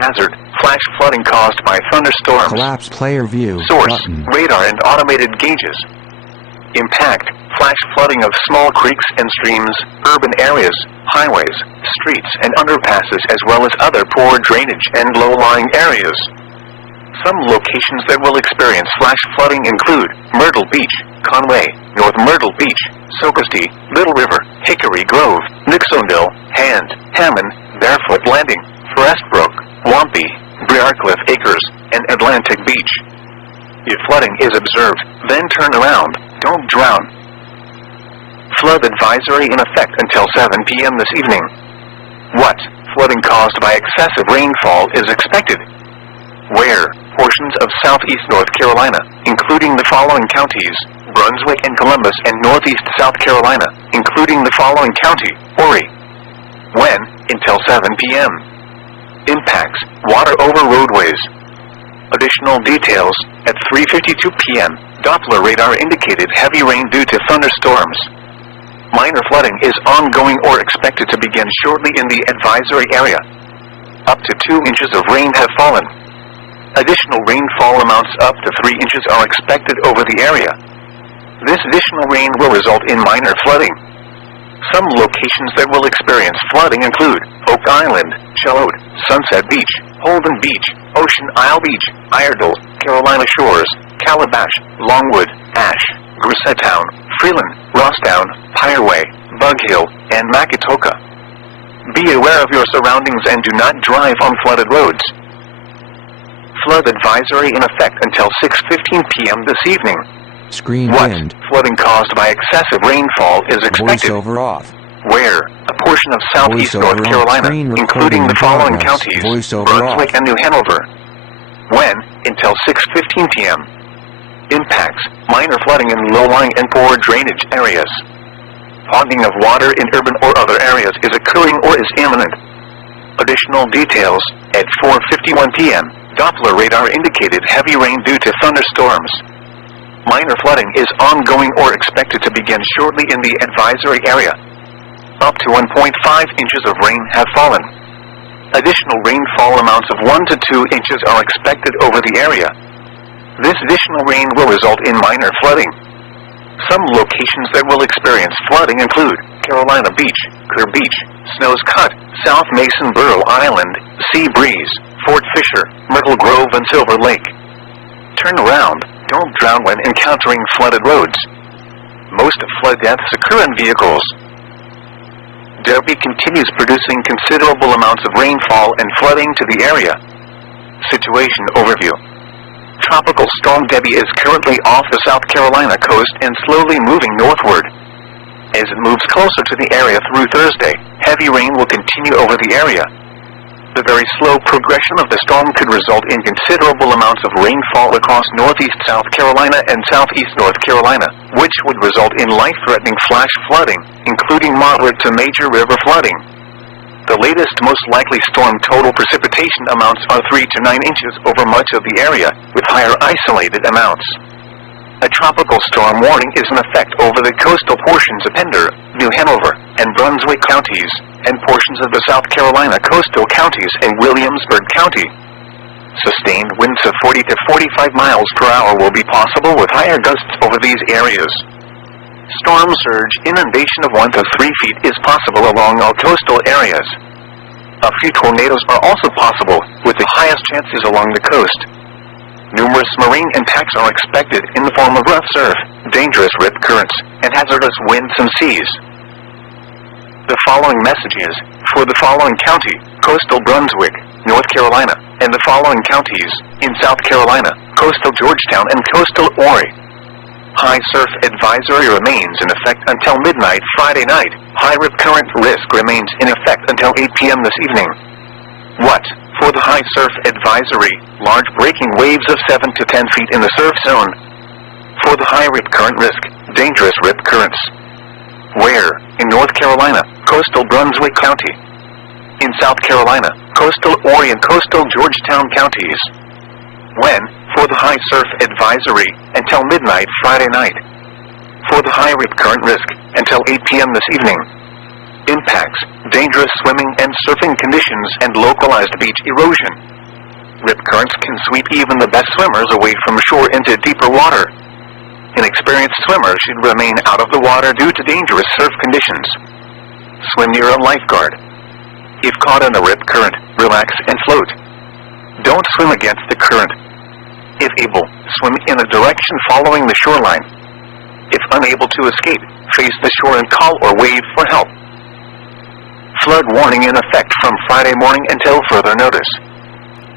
Hazard, flash flooding caused by thunderstorms. Collapse player view. Source, Button. radar and automated gauges. Impact, flash flooding of small creeks and streams, urban areas, highways, streets and underpasses as well as other poor drainage and low-lying areas. Some locations that will experience flash flooding include Myrtle Beach, Conway, North Myrtle Beach, Socastee, Little River, Hickory Grove, Nixonville, Hand, Hammond, Barefoot Landing, Forestbrook, Wampy, Briarcliff Acres, and Atlantic Beach. If flooding is observed, then turn around, don't drown. Flood advisory in effect until 7 p.m. this evening. What? Flooding caused by excessive rainfall is expected. Where? Portions of southeast North Carolina, including the following counties, Brunswick and Columbus, and northeast South Carolina, including the following county, Horry. When? Until 7 p.m. Impacts, water over roadways. Additional details, at 3:52 p.m., Doppler radar indicated heavy rain due to thunderstorms. Minor flooding is ongoing or expected to begin shortly in the advisory area. Up to 2 inches of rain have fallen. Additional rainfall amounts up to 3 inches are expected over the area. This additional rain will result in minor flooding. Some locations that will experience flooding include Oak Island, Charlotte, Sunset Beach, Holden Beach, Ocean Isle Beach, Iredell, Carolina Shores, Calabash, Longwood, Ash, Gracetown, Freeland, Rosstown, Pireway, Bug Hill, and Makatoka. Be aware of your surroundings and do not drive on flooded roads. Flood advisory in effect until 6:15 p.m. this evening. Screen What? wind. Flooding caused by excessive rainfall is expected. Voiceover off. Where? A portion of southeast Voiceover North on Carolina, screen including recording the following progress. counties, Voiceover Brunswick off. and New Hanover. When? Until 6:15 p.m. Impacts, minor flooding in low-lying and poor drainage areas. Hogging of water in urban or other areas is occurring or is imminent. Additional details, at 4:51 p.m., Doppler radar indicated heavy rain due to thunderstorms. Minor flooding is ongoing or expected to begin shortly in the advisory area. Up to 1.5 inches of rain have fallen. Additional rainfall amounts of 1 to 2 inches are expected over the area. This additional rain will result in minor flooding. Some locations that will experience flooding include Carolina Beach, Kerr Beach, Snows Cut, South Mason Borough Island, Sea Breeze, Fort Fisher, Myrtle Grove, and Silver Lake. Turn around, don't drown when encountering flooded roads. Most flood deaths occur in vehicles. Derby continues producing considerable amounts of rainfall and flooding to the area. Situation overview. Tropical Storm Debbie is currently off the South Carolina coast and slowly moving northward. As it moves closer to the area through Thursday, heavy rain will continue over the area. The very slow progression of the storm could result in considerable amounts of rainfall across northeast South Carolina and southeast North Carolina, which would result in life-threatening flash flooding, including moderate to major river flooding. The latest most likely storm total precipitation amounts are 3 to 9 inches over much of the area, with higher isolated amounts. A tropical storm warning is in effect over the coastal portions of Pender, New Hanover, and Brunswick counties, and portions of the South Carolina coastal counties and Williamsburg County. Sustained winds of 40 to 45 miles per hour will be possible with higher gusts over these areas. Storm surge inundation of 1 to 3 feet is possible along all coastal areas. A few tornadoes are also possible, with the highest chances along the coast. Numerous marine impacts are expected in the form of rough surf, dangerous rip currents, and hazardous winds and seas. The following messages for the following county, coastal Brunswick, North Carolina, and the following counties in South Carolina, coastal Georgetown and coastal Horry. High surf advisory remains in effect until midnight Friday night. High rip current risk remains in effect until 8 p.m. this evening. What? For the high surf advisory, large breaking waves of 7 to 10 feet in the surf zone. For the high rip current risk, dangerous rip currents. Where? In North Carolina, coastal Brunswick County. In South Carolina, coastal Horry and coastal Georgetown counties. When? For the high surf advisory, until midnight Friday night. For the high rip current risk, until 8 p.m. this evening. Impacts, dangerous swimming and surfing conditions, and localized beach erosion. Rip currents can sweep even the best swimmers away from shore into deeper water. Inexperienced swimmers should remain out of the water due to dangerous surf conditions. Swim near a lifeguard. If caught in a rip current, relax and float. Don't swim against the current. If able, swim in a direction following the shoreline. If unable to escape, face the shore and call or wave for help. Flood warning in effect from Friday morning until further notice.